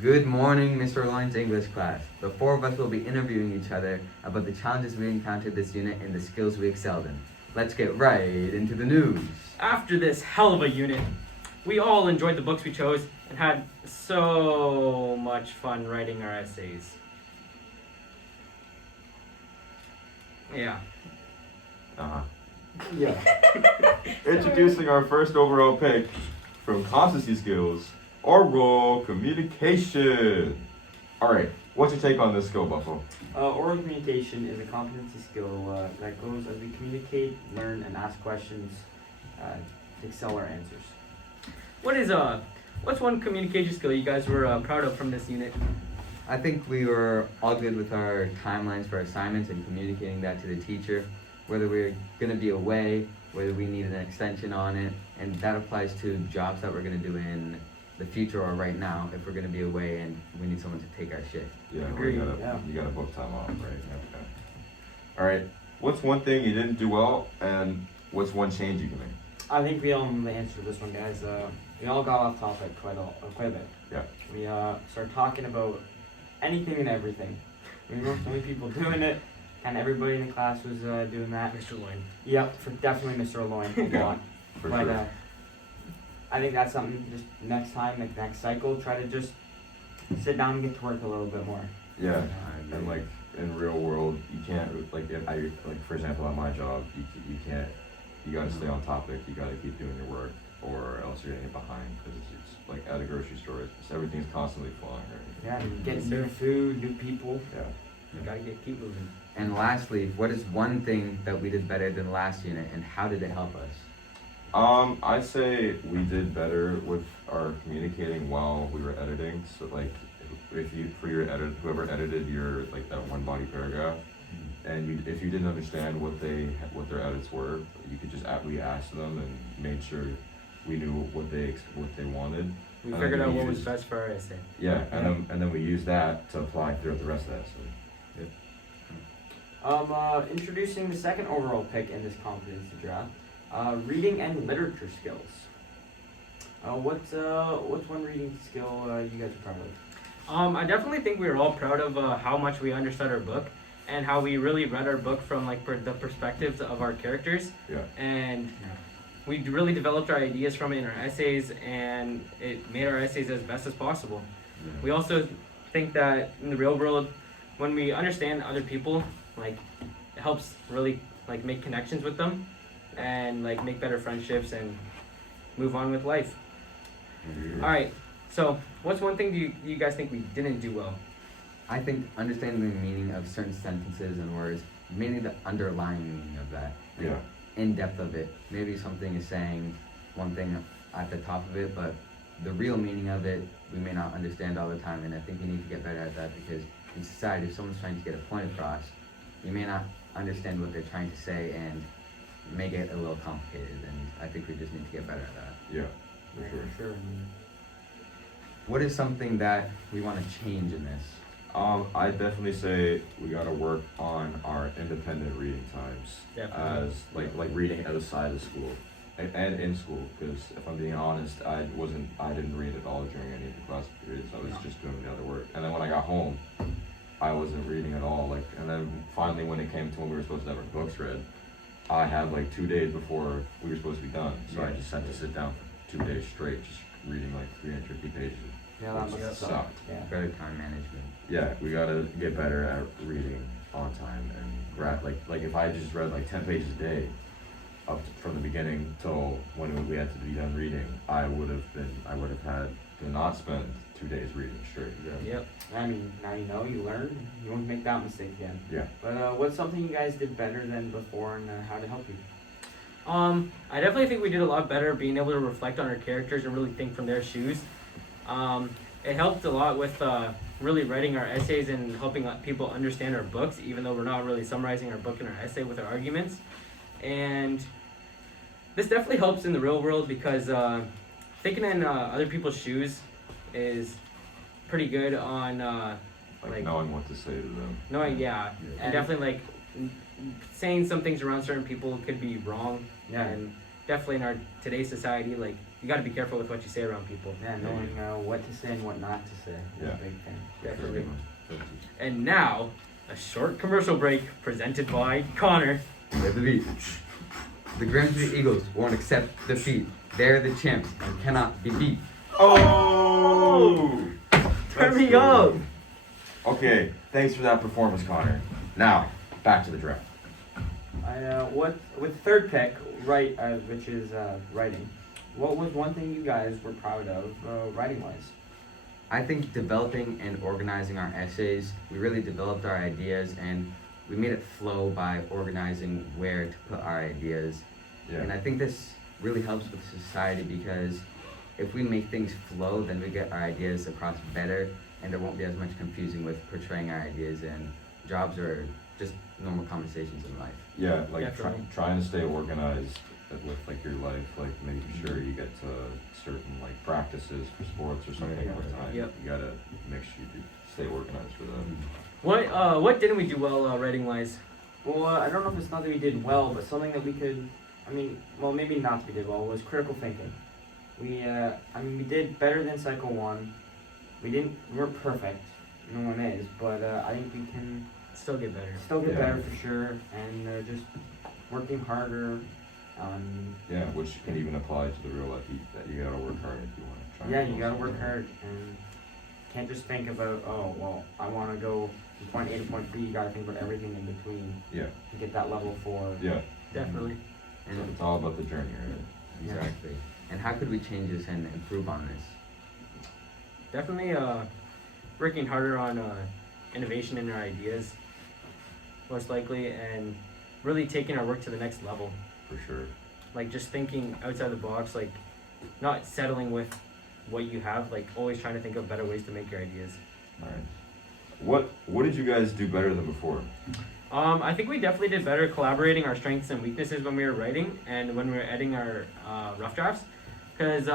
Good morning, Mr. Lawrence English class. The four of us will be interviewing each other about the challenges we encountered this unit and the skills we excelled in. Let's get right into the news. After this hell of a unit, we all enjoyed the books we chose and had so much fun writing our essays. Yeah. Uh-huh. Yeah. Introducing our first overall pick from competency skills, oral communication. All right, what's your take on this skill, Buffalo? Oral communication is a competency skill that goes as we communicate, learn, and ask questions to excel our answers. What's one communication skill you guys were proud of from this unit? I think we were all good with our timelines for assignments and communicating that to the teacher, whether we're going to be away, whether we need an extension on it, and that applies to jobs that we're going to do in the future or right now if we're going to be away and we need someone to take our shift. Yeah, Agreed, you got to book time off, right? Okay. All right, what's one thing you didn't do well, and what's one change you can make? I think we all know the answer to this one, guys. We all got off topic quite a bit. Yeah. We started talking about anything and everything. We weren't the only people doing it, and everybody in the class was doing that. Mr. Lloyd. Yep, for definitely Mr. Loin. Yeah, for But sure. I think that's something just next time, like next cycle, try to just sit down and get to work a little bit more. Yeah, I agree. and like in real world, you can't like if I like for example at my job, you can't. You got to stay on topic. You got to keep doing your work, or else you're gonna get behind because it's like at a grocery store, everything's constantly flying. Right? Yeah, and get Yes, new sir. food, new people. Yeah. You gotta keep moving. And lastly, what is one thing that we did better than last unit and how did it help us? I'd say we did better with our communicating while we were editing. So like, if you for your whoever edited your like that one body paragraph, and if you didn't understand what their edits were, you could just we asked them and made sure we knew what they wanted. We And figured then out we what was used- best for our essay. Yeah, and then we used that to apply throughout the rest of that. So Introducing the second overall pick in this competency draft, reading and literature skills. What's one reading skill you guys are proud of? I definitely think we were all proud of how much we understood our book and how we really read our book from like the perspectives of our characters. Yeah. And we really developed our ideas from it in our essays, and it made our essays as best as possible. We also think that in the real world, when we understand other people, like it helps really like make connections with them, and like make better friendships and move on with life. All right. So, what's one thing you guys think we didn't do well? I think understanding the meaning of certain sentences and words, mainly the underlying meaning of that. Like, Yeah. in depth of it. Maybe something is saying one thing at the top of it, but the real meaning of it we may not understand all the time. And I think we need to get better at that because in society, if someone's trying to get a point across, you may not understand what they're trying to say and it may get a little complicated. And I think we just need to get better at that. Yeah, for sure. For sure. What is something that we want to change in this? I definitely say we gotta work on our independent reading times Definitely. as like reading outside of school and in school. Because if I'm being honest, I didn't read at all during any of the class periods. I was just doing the other work. And then when I got home, I wasn't reading at all. Like, and then finally when it came to when we were supposed to have our books read, I had like 2 days before we were supposed to be done. So I just had to sit down for 2 days straight, just reading like 350 pages. Yeah, that Which must have sucked. sucked. Yeah. Better time management. Yeah, we gotta get better at reading on time and like if I just read like 10 pages a day, from the beginning till when we had to be done reading, I would have had to not spend 2 days reading straight. Yep. I mean, now you know, you learn. You won't make that mistake again. Yeah. But what's something you guys did better than before, and how to help you? I definitely think we did a lot better being able to reflect on our characters and really think from their shoes. It helped a lot with really writing our essays and helping people understand our books, even though we're not really summarizing our book in our essay with our arguments. And this definitely helps in the real world because thinking in other people's shoes is pretty good on Like knowing what to say to them. knowing, yeah, And- and definitely like saying some things around certain people could be wrong. Yeah. And definitely in our today's society, like you got to be careful with what you say around people. Yeah, knowing what to say and what not to say is Yeah. a big thing. Definitely. Filthy. And now, a short commercial break presented by Connor. Let the beat. The Grimsby Eagles won't accept defeat. They're the champs and cannot be beat. Oh! Turn me Let's up. go. Okay, thanks for that performance, Connor. Now, back to the draft. What with the third pick, right, which is writing. What was one thing you guys were proud of, writing wise? I think developing and organizing our essays, we really developed our ideas and we made it flow by organizing where to put our ideas. And I think this really helps with society because if we make things flow, then we get our ideas across better and there won't be as much confusing with portraying our ideas in jobs or just normal conversations in life. Yeah, like Definitely. trying to stay organized with like your life, like making sure you get to certain like practices for sports or something Yeah. all the time. Yep. You gotta make sure you stay organized for that. What didn't we do well writing wise? Well, I don't know if it's not that we did well, but something that we could, maybe not that we did well, was critical thinking. We did better than Cycle 1. We weren't perfect, no one is, but I think we can Still get better. still get Yeah. better for sure, and just working harder. Yeah, which can even apply to the real life. That you gotta work hard if you want to try. Yeah, and you go gotta work somewhere. hard, and can't just think about, I want to go from point A to point B. You gotta think about everything in between Yeah, to get that level 4. yeah. Definitely. So And it's all about the journey, right? Yeah. exactly. And how could we change this and improve on this? Definitely working harder on innovation in our ideas, most likely, and really taking our work to the next level. For sure. Like just thinking outside the box, like not settling with what you have, like always trying to think of better ways to make your ideas. All right. What did you guys do better than before? I think we definitely did better collaborating our strengths and weaknesses when we were writing and when we were editing our rough drafts. Because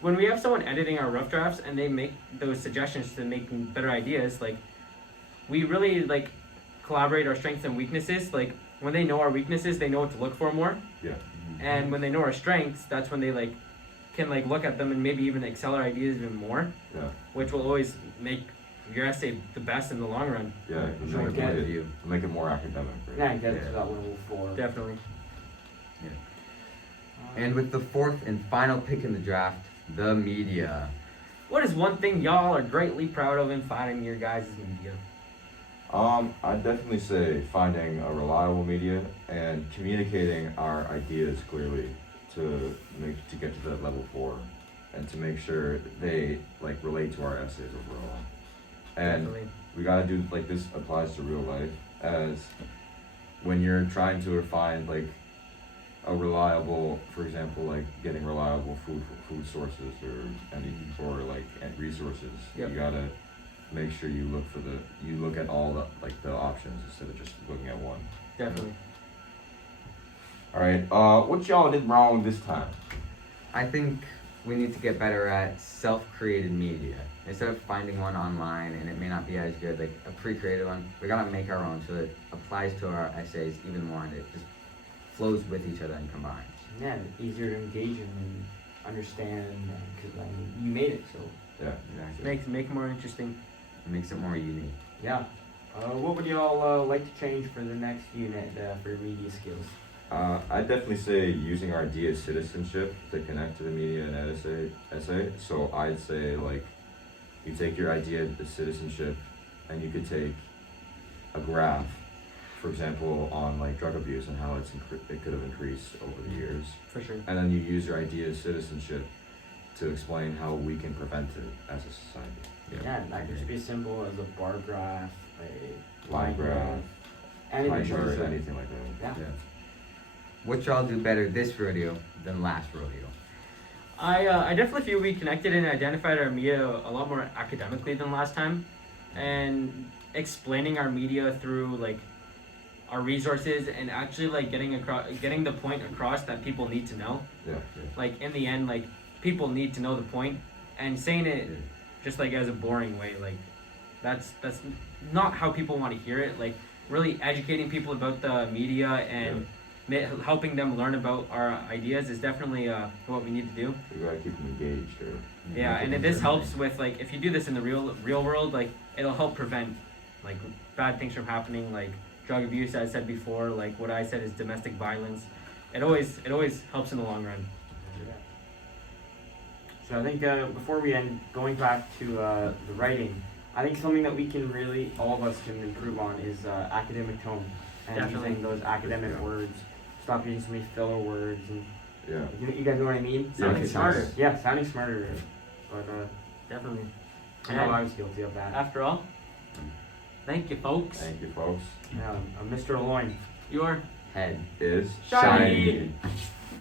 when we have someone editing our rough drafts and they make those suggestions to make better ideas, like we really like collaborate our strengths and weaknesses. Like when they know our weaknesses, they know what to look for more. Yeah. And when they know our strengths, that's when they like can like look at them and maybe even excel our ideas even more, Yeah. which will always make your essay the best in the long run. Yeah. From Make my it, point of make view. it, make it more academic, right? Yeah, get it to Yeah. that level 4. Definitely. And with the fourth and final pick in the draft, the media. What is one thing y'all are greatly proud of in finding your guys' media? I'd definitely say finding a reliable media and communicating our ideas clearly to get to that level 4 and to make sure they like relate to our essays overall. And Definitely. we gotta do like this applies to real life as when you're trying to find like a reliable, for example, like getting reliable food sources or like and resources. Yep. You gotta make sure you look at all the options instead of just looking at one. Definitely. All right. What y'all did wrong this time? I think we need to get better at self-created media. Instead of finding one online and it may not be as good, like a pre-created one, we gotta make our own so it applies to our essays even more and it just flows with each other and combines. Yeah, easier to engage in and understand because you made it. So Yeah. Exactly. Make it more interesting. It makes it more unique. yeah. What would y'all like to change for the next unit for your media skills? I'd definitely say using our idea citizenship to connect to the media and essay. So I'd say like you take your idea of citizenship and you could take a graph, for example, on like drug abuse and how it could have increased over the years. For sure. And then you use your idea of citizenship to explain how we can prevent it as a society. Yeah, that could just be as simple as a bar graph, a Line graph, anything. pie chart, like that. anything like that. Yeah. What y'all do better this rodeo than last rodeo? I definitely feel we connected and identified our media a lot more academically than last time, and explaining our media through like our resources and actually like getting the point across that people need to know. Yeah. Like in the end, like people need to know the point, and saying it Yeah. just like as a boring way, like that's not how people want to hear it. Like really educating people about the media and helping them learn about our ideas is definitely what we need to do. We gotta keep them engaged, or Yeah, and this helps with like if you do this in the real world, like it'll help prevent like bad things from happening, like drug abuse, as I said before, like what I said is domestic violence. It always helps in the long run. So I think before we end, going back to the writing, I think something that we can really, all of us can improve on is academic tone and Definitely. using those academic words. Stop using so many filler words, and yeah. you guys know what I mean. Sounding smarter. Yeah, sounding smarter. But Definitely. I know I was guilty of that. After all, thank you, folks. Thank you, folks. Mr. Loin. Your Head. Is Shiny. shiny.